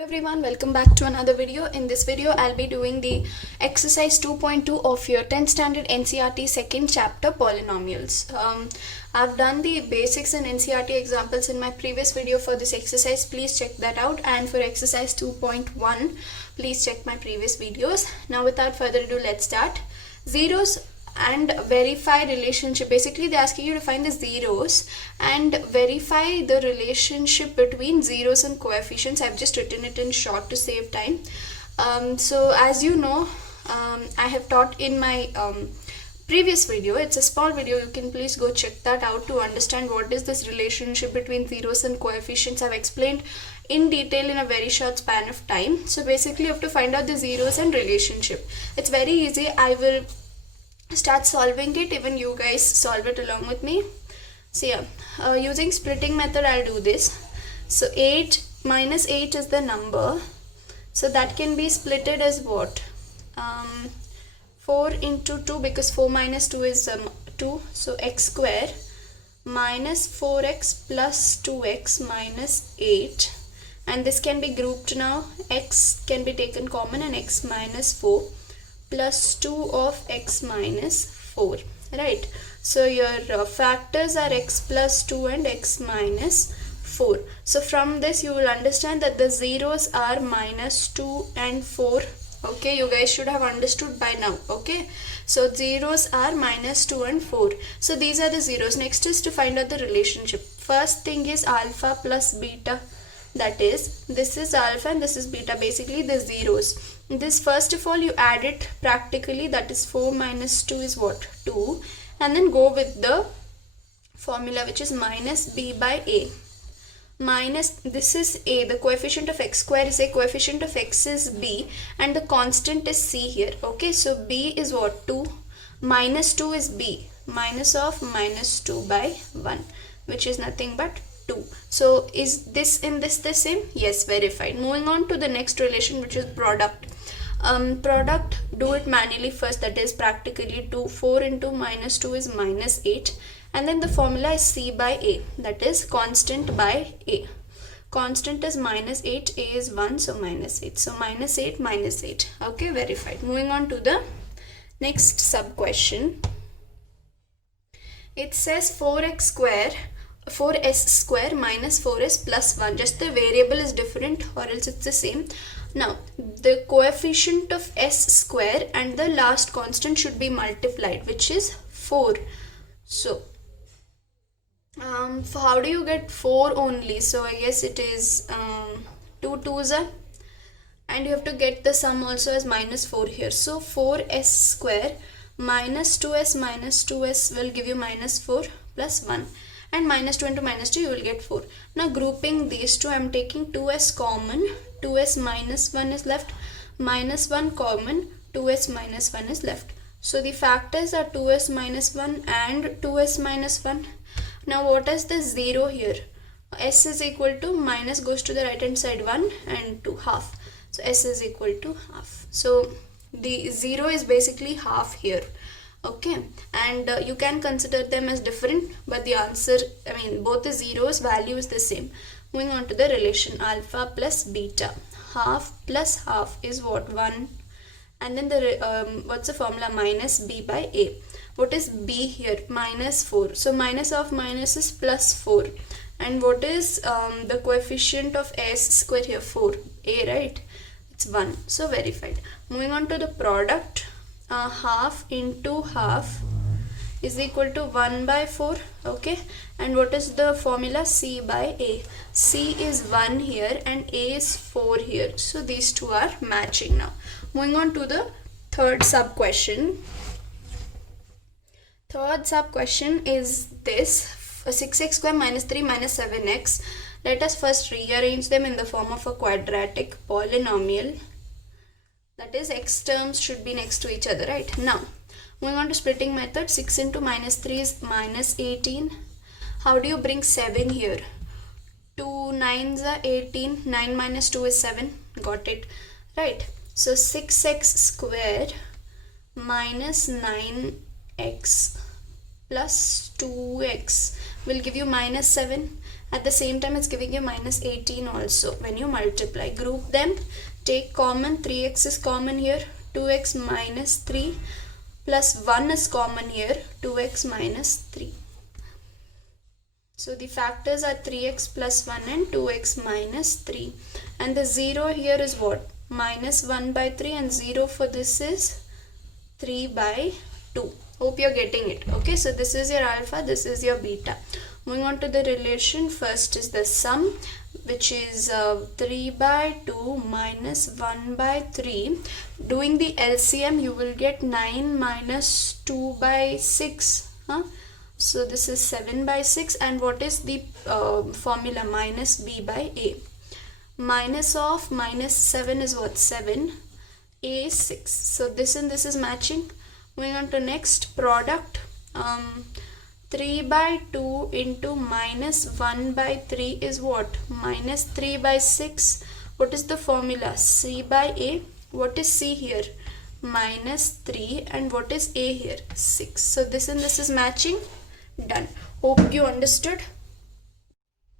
Hello everyone, welcome back to another video. In this video, I'll be doing the exercise 2.2 of your 10th standard NCERT second chapter polynomials. I've done the basics and NCERT examples in my previous video for this exercise. Please check that out. And for exercise 2.1, please check my previous videos. Now without further ado, let's start. Zeros and verify relationship. Basically they're asking you to find the zeros and verify the relationship between zeros and coefficients. I've just written it in short to save time. So as you know, I have taught in my previous video. It's a small video, you can please go check that out to understand what is this relationship between zeros and coefficients. I've explained in detail in a very short span of time. So basically you have to find out the zeros and relationship. It's very easy. I will start solving it, even you guys solve it along with me. So yeah, using splitting method I'll do this. So 8 minus 8 is the number, so that can be splitted as what? 4 into 2, because 4 minus 2 is 2, so x square minus 4x plus 2x minus 8, and this can be grouped now. X can be taken common and x minus 4 plus 2 of x minus 4, right? So your factors are x plus 2 and x minus 4. So from this you will understand that the zeros are minus 2 and 4. Okay, you guys should have understood by now. Okay, so zeros are minus 2 and 4. So these are the zeros. Next is to find out the relationship. First thing is alpha plus beta. That is, this is alpha and this is beta, basically the zeros. This, first of all, you add it practically, that is 4 minus 2 is what? 2, and then go with the formula, which is minus b by a. Minus, this is a, the coefficient of x square is a, coefficient of x is b, and the constant is c here. Okay, so b is what? 2, minus 2 is b, minus of minus 2 by 1, which is nothing but 2. So is this in this the same? Yes, verified. Moving on to the next relation, which is product. Product, do it manually first, that is practically 2. 4 into minus 2 is minus 8, and then the formula is c by a, that is constant by a. Constant is minus 8, a is 1, so minus 8. So minus 8 minus 8. Okay, verified. Moving on to the next sub question. It says 4s square minus 4s plus 1. Just the variable is different, or else it's the same. Now the coefficient of s square and the last constant should be multiplied, which is 4. So how do you get 4 only? So I guess it is 2 2s are, and you have to get the sum also as minus 4 here. So 4s square minus 2s will give you minus 4 plus 1. And minus 2 into minus 2 you will get 4. Now grouping these two, I am taking 2s common, 2s minus 1 is left, minus 1 common, 2s minus 1 is left. So the factors are 2s minus 1 and 2s minus 1. Now what is the 0 here? S is equal to, minus goes to the right hand side 1 and 2, half. So s is equal to half. So the 0 is basically half here. Okay, and you can consider them as different, but the answer, I mean both the zeros value is the same. Moving on to the relation, alpha plus beta. Half plus half is what? 1, and then the what's the formula? Minus b by a. What is b here? Minus 4. So minus of minus is plus 4. And what is the coefficient of s square here? 4, a, right? It's 1. So verified. Moving on to the product. Half into half is equal to 1 by 4. Okay, and what is the formula? C by a. C is 1 here and a is 4 here, so these two are matching. Now moving on to the third sub question. Third sub question is this: 6x square minus 3 minus 7x. Let us first rearrange them in the form of a quadratic polynomial. That is, x terms should be next to each other, right? Now, moving on to splitting method, 6 into minus 3 is minus 18. How do you bring 7 here? 2 9s are 18. 9 minus 2 is 7. Got it, right? So 6x square minus 9x plus 2x will give you minus 7. At the same time, it's giving you minus 18 also when you multiply. Group them, take common, 3x is common here, 2x minus 3 plus 1 is common here, 2x minus 3. So the factors are 3x plus 1 and 2x minus 3. And the 0 here is what? Minus 1 by 3, and 0 for this is 3 by 2. Hope you're getting it. Okay, so this is your alpha, this is your beta. Moving on to the relation, first is the sum, which is 3 by 2 minus 1 by 3. Doing the LCM, you will get 9 minus 2 by 6. So this is 7 by 6. And what is the formula? Minus b by a. Minus of minus 7 is what? 7. A 6. So this and this is matching. Moving on to next, product. 3 by 2 into minus 1 by 3 is what? Minus 3 by 6. What is the formula? C by A. What is C here? Minus 3. And what is A here? 6. So this and this is matching. Done. Hope you understood.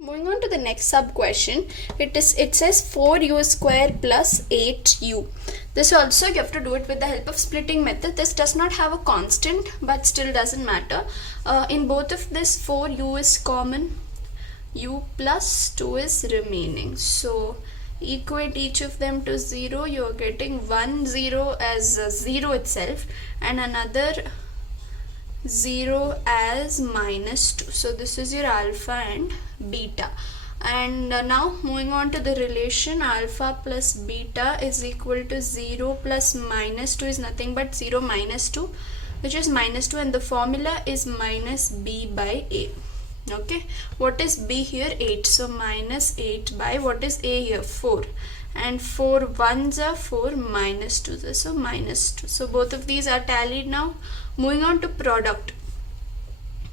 Moving on to the next sub question, it says 4u square plus 8u. This also you have to do it with the help of splitting method. This does not have a constant, but still doesn't matter. In both of this, 4u is common, u plus 2 is remaining. So equate each of them to 0. You are getting 1 0 as 0 itself, and another 0 as minus 2. So this is your alpha and beta. And now moving on to the relation, alpha plus beta is equal to 0 plus minus 2 is nothing but 0 minus 2, which is minus 2, and the formula is minus b by a. Okay, what is b here? 8. So minus 8 by, what is a here? 4. And 4 1s are 4, minus 2, so minus 2. So both of these are tallied now. Moving on to product.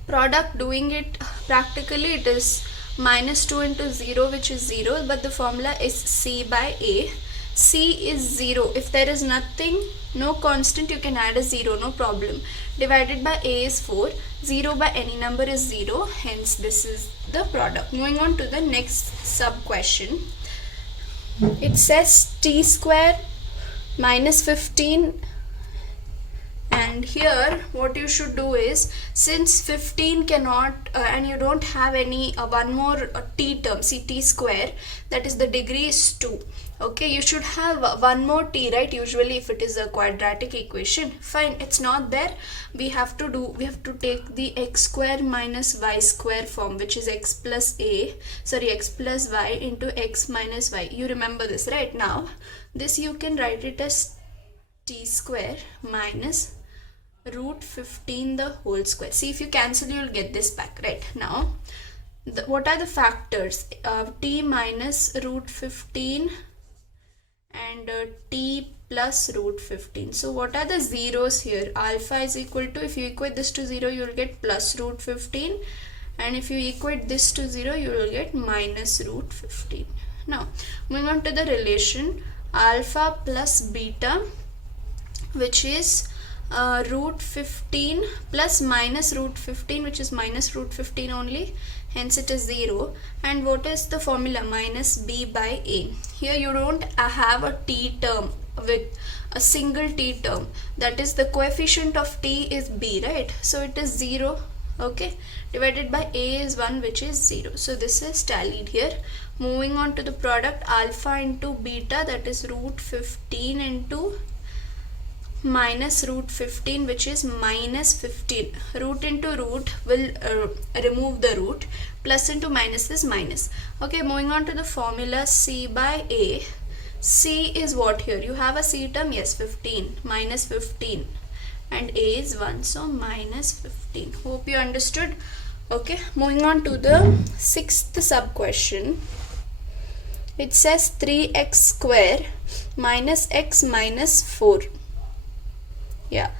Product, doing it practically, it is minus 2 into 0, which is 0, but the formula is c by a. C is 0. If there is nothing, no constant, you can add a 0, no problem. Divided by a is 4. 0 by any number is 0, hence this is the product. Moving on to the next sub question. It says t square minus 15, and here what you should do is, since 15 cannot and you don't have any one more t term, see t square, that is the degree is 2. Okay, you should have one more t, right? Usually if it is a quadratic equation, fine, it's not there. We have to take the x square minus y square form, which is x plus y into x minus y. You remember this, right? Now this you can write it as t square minus root 15 the whole square. See, if you cancel, you will get this back, right? Now what are the factors? T minus root 15 and t plus root 15. So what are the zeros here? Alpha is equal to, if you equate this to 0, you will get plus root 15, and if you equate this to 0, you will get minus root 15. Now moving on to the relation, alpha plus beta, which is root 15 plus minus root 15, which is minus root 15 only, hence it is 0. And what is the formula? Minus b by a. Here you don't have a t term with a single t term, that is the coefficient of t is b, right? So it is 0, okay, divided by a is 1, which is 0. So this is tallied here. Moving on to the product, alpha into beta, that is root 15 into minus root 15, which is minus 15. Root into root will remove the root. Plus into minus is minus. Okay, moving on to the formula, c by a. C is what here? You have a c term, yes, 15, minus 15, and a is 1, so minus 15. Hope you understood. Okay, moving on to the sixth sub question. It says 3x square minus x minus 4. Yeah,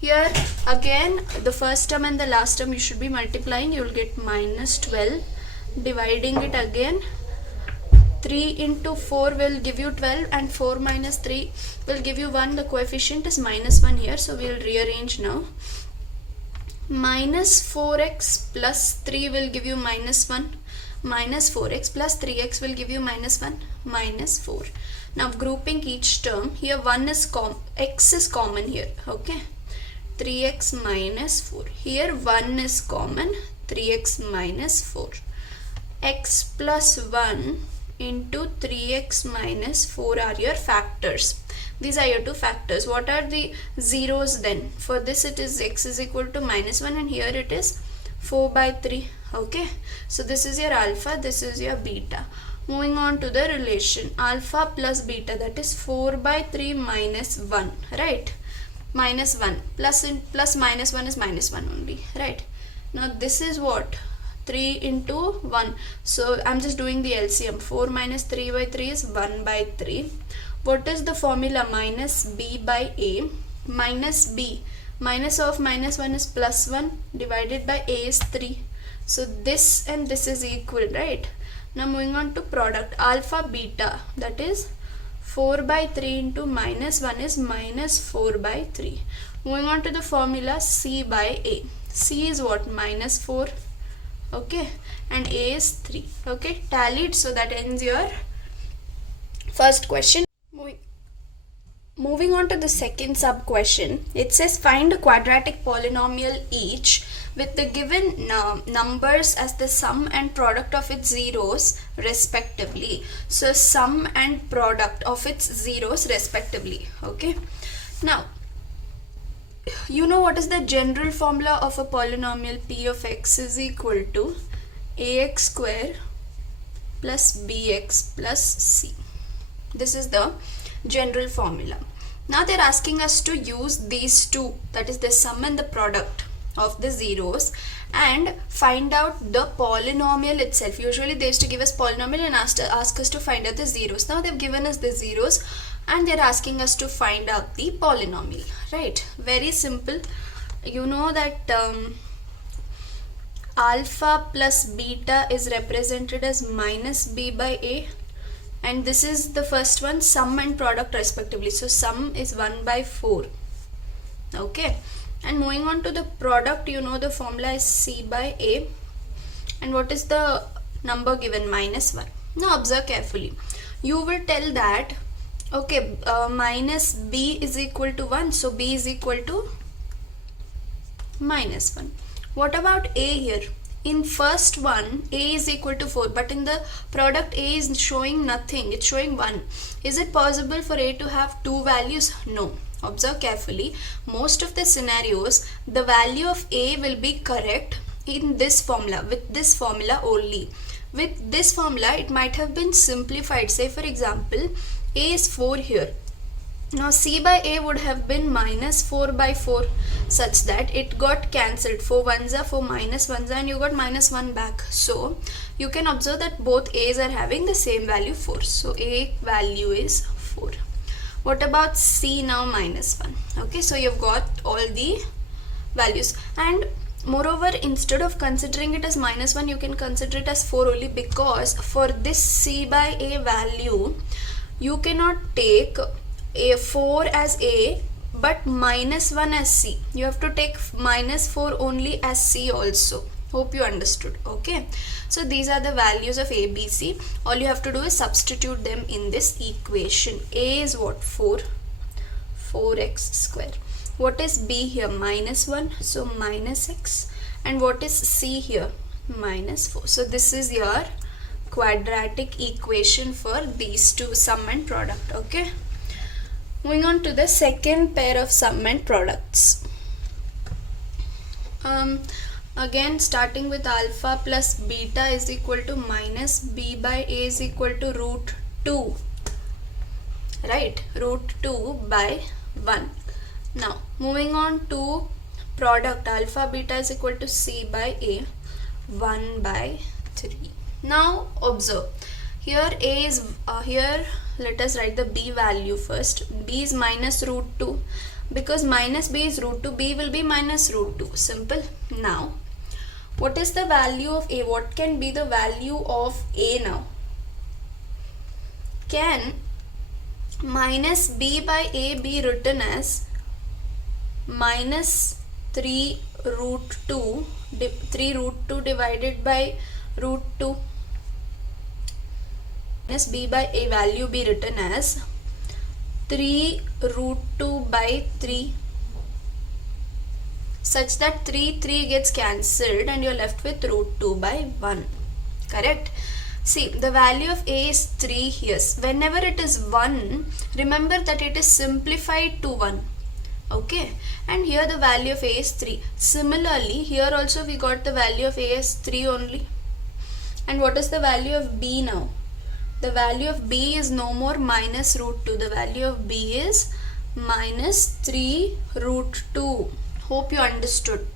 here again the first term and the last term you should be multiplying. You will get minus 12. Dividing it again, 3 into 4 will give you 12, and 4 minus 3 will give you 1. The coefficient is minus 1 here, so we will rearrange now. minus 4x plus 3 will give you minus 1. Minus 4x plus 3x will give you minus 1, minus 4. Now grouping each term, here 1 is x is common here, okay. 3x minus 4. Here 1 is common, 3x minus 4. X plus 1 into 3x minus 4 are your factors. These are your two factors. What are the zeros then? For this it is x is equal to minus 1 and here it is 4 by 3. Okay. So this is your alpha, this is your beta. Moving on to the relation. Alpha plus beta, that is 4 by 3 minus 1. Right. Minus 1. Plus minus 1 is minus 1 only. Right. Now this is what? 3 into 1. So I'm just doing the LCM. 4 minus 3 by 3 is 1 by 3. What is the formula? Minus b by a. Minus b. Minus of minus 1 is plus 1 divided by a is 3. So this and this is equal, right? Now moving on to product. Alpha beta, that is 4 by 3 into minus 1 is minus 4 by 3. Moving on to the formula c by a. C is what? Minus 4. Okay. And a is 3. Okay. Tallied. So that ends your first question. Moving on to the second sub question, it says find a quadratic polynomial each with the given numbers as the sum and product of its zeros respectively. So sum and product of its zeros respectively. Okay. Now, you know what is the general formula of a polynomial p of x is equal to ax square plus bx plus c. This is the general formula. Now they're asking us to use these two, that is the sum and the product of the zeros, and find out the polynomial itself. Usually they used to give us polynomial and ask us to find out the zeros. Now they've given us the zeros and they're asking us to find out the polynomial, right? Very simple. You know that alpha plus beta is represented as minus b by a. And this is the first one, sum and product respectively. So sum is 1 by 4. Okay. And moving on to the product, you know the formula is c by a. And what is the number given? Minus 1. Now observe carefully. You will tell that, okay, minus b is equal to 1. So b is equal to minus 1. What about a here? In first one, a is equal to 4, but in the product a is showing nothing, it's showing 1. Is it possible for a to have two values? No. Observe carefully. Most of the scenarios, the value of a will be correct in this formula, with this formula only. With this formula, it might have been simplified. Say for example, a is 4 here. Now c by a would have been minus 4 by 4, such that it got cancelled. 4 ones are 4 minus ones are, and you got minus 1 back. So you can observe that both a's are having the same value 4. So a value is 4. What about c now? Minus 1. Okay, so you've got all the values, and moreover, instead of considering it as minus 1, you can consider it as 4 only, because for this c by a value, you cannot take a 4 as a but minus 1 as c. You have to take minus 4 only as c also. Hope you understood. Okay. So these are the values of a, b, c. All you have to do is substitute them in this equation. A is what? 4. 4x square. What is b here? Minus 1. So minus x. And what is c here? Minus 4. So this is your quadratic equation for these two, sum and product. Okay. Moving on to the second pair of sum and products. Again, starting with alpha plus beta is equal to minus b by a is equal to root 2. Right? Root 2 by 1. Now, moving on to product, alpha beta is equal to c by a, 1 by 3. Now, observe. Here a is, here let us write the b value first. B is minus root 2. Because minus b is root 2, b will be minus root 2. Simple. Now, what is the value of a? What can be the value of a now? Can minus b by a be written as minus 3 root 2, 3 root 2 divided by root 2 minus b by a value be written as 3 root 2 by 3, such that 3 gets cancelled and you're left with root 2 by 1. Correct? See, the value of a is 3 here. Whenever it is 1, remember that it is simplified to 1. Okay, and here the value of a is 3. Similarly, here also we got the value of a as 3 only. And what is the value of b now? The value of b is no more minus root 2. The value of b is minus 3 root 2. Hope you understood.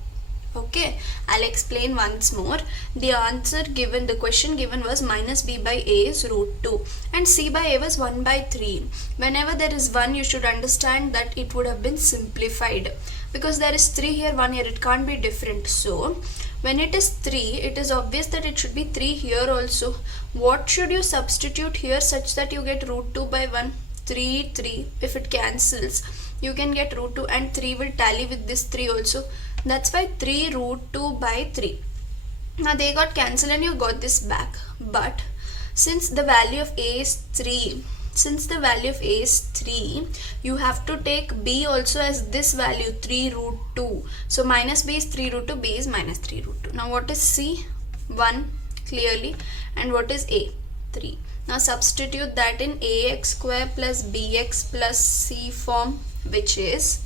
Okay, I'll explain once more. The answer given, the question given was minus b by a is root 2 and c by a was 1 by 3. Whenever there is 1, you should understand that it would have been simplified, because there is 3 here, 1 here, it can't be different. So when it is 3, it is obvious that it should be 3 here also. What should you substitute here such that you get root 2 by 1? 3, 3. If it cancels, you can get root 2 and 3 will tally with this 3 also. That's why 3 root 2 by 3. Now they got cancelled and you got this back. But since the value of a is 3, you have to take b also as this value 3 root 2. So minus b is 3 root 2, b is minus 3 root 2. Now what is c? 1 clearly. And what is a? 3. Now substitute that in ax square plus bx plus c form, which is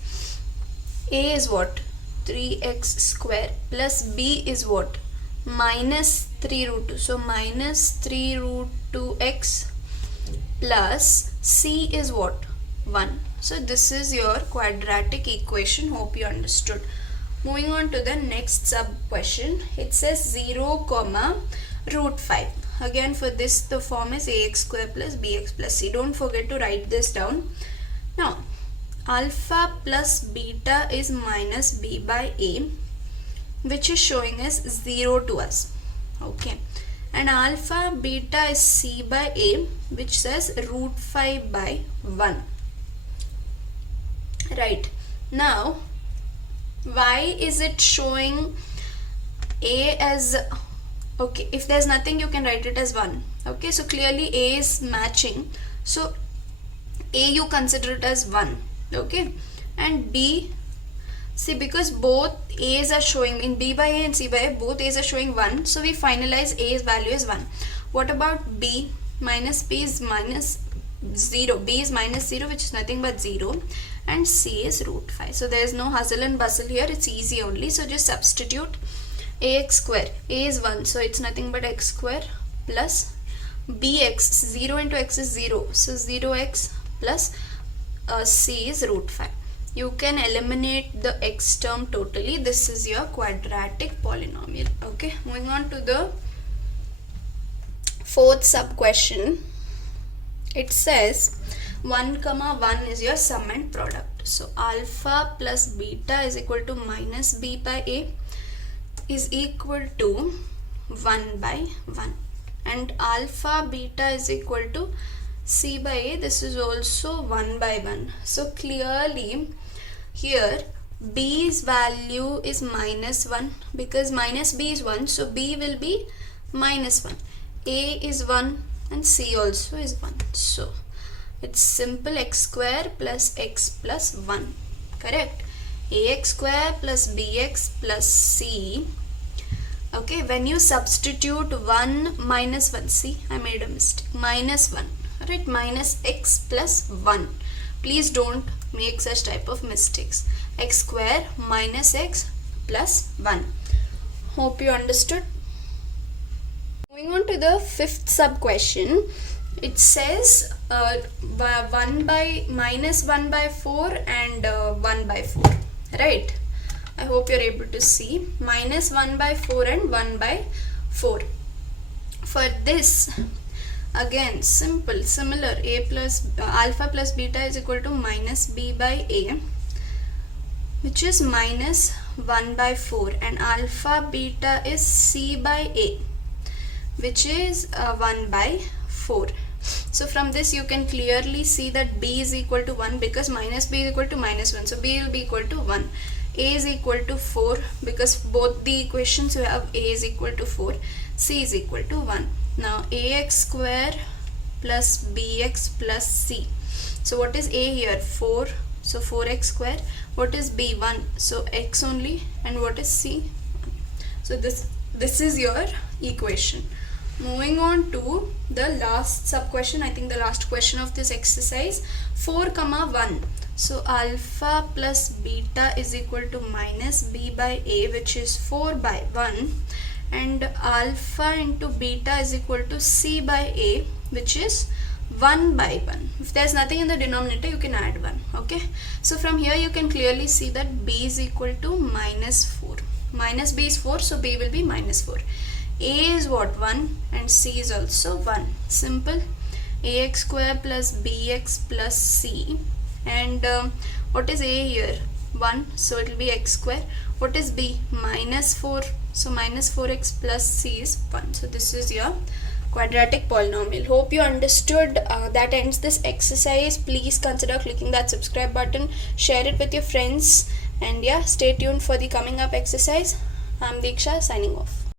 a is what? 3x square plus b is what? Minus 3 root 2. So minus 3 root 2x plus c is what? 1. So this is your quadratic equation. Hope you understood. Moving on to the next sub question. It says 0 comma root 5. Again for this the form is ax square plus bx plus c. Don't forget to write this down. Now alpha plus beta is minus b by a, which is showing as 0 to us. Okay, and alpha beta is c by a, which says root 5 by 1. Right, now why is it showing a as, okay, if there's nothing you can write it as 1. Okay, so clearly a is matching, so a you consider it as 1. Okay, and b, see, because both a's are showing in b by a and c by a, both a's are showing 1, so we finalize a's value as 1. What about b? Minus b is minus 0, b is minus 0, which is nothing but 0, and c is root 5. So there is no hustle and bustle here, it's easy only. So just substitute ax square, a is 1, so it's nothing but x square plus bx, 0 into x is 0, so 0x plus c is root 5. You can eliminate the x term totally. This is your quadratic polynomial. Okay, moving on to the fourth sub question. It says 1 comma 1 is your sum and product. So alpha plus beta is equal to minus b by a is equal to 1 by 1, and alpha beta is equal to c by a, this is also 1 by 1. So clearly here b's value is minus 1, because minus b is 1, so b will be minus 1, a is 1 and c also is 1. So it's simple, x square plus x plus 1. Correct? Ax square plus bx plus c. Okay, when you substitute 1 minus 1, see, I made a mistake, minus 1. Right, minus x plus 1. Please don't make such type of mistakes. X square minus x plus 1. Hope you understood. Moving on to the fifth sub question. It says 1 by minus 1 by 4 and 1 by 4. Right, I hope you're able to see minus 1 by 4 and 1 by 4. For this, again simple, similar, a plus alpha plus beta is equal to minus b by a, which is minus 1 by 4, and alpha beta is c by a, which is 1 by 4. So from this you can clearly see that b is equal to 1, because minus b is equal to minus 1, so b will be equal to 1. a is equal to 4 because both the equations you have a is equal to 4, c is equal to 1. Now ax square plus bx plus c. So what is a here? 4. So 4x square. What is b? 1. So x only. And what is c? So this is your equation. Moving on to the last sub question, I think the last question of this exercise, 4 comma 1. So alpha plus beta is equal to minus b by a, which is 4 by 1, and alpha into beta is equal to c by a, which is 1 by 1. If there's nothing in the denominator, you can add 1. Okay, so from here you can clearly see that b is equal to minus 4. Minus b is 4, so b will be minus 4. A is what? 1, and c is also 1. Simple. Ax square plus bx plus c. And what is a here? 1, so it will be x square. What is b? Minus 4, so minus 4x plus c is 1. So this is your quadratic polynomial. Hope you understood. That ends this exercise. Please consider clicking that subscribe button, share it with your friends, and yeah, stay tuned for the coming up exercise. I'm Diksha, signing off.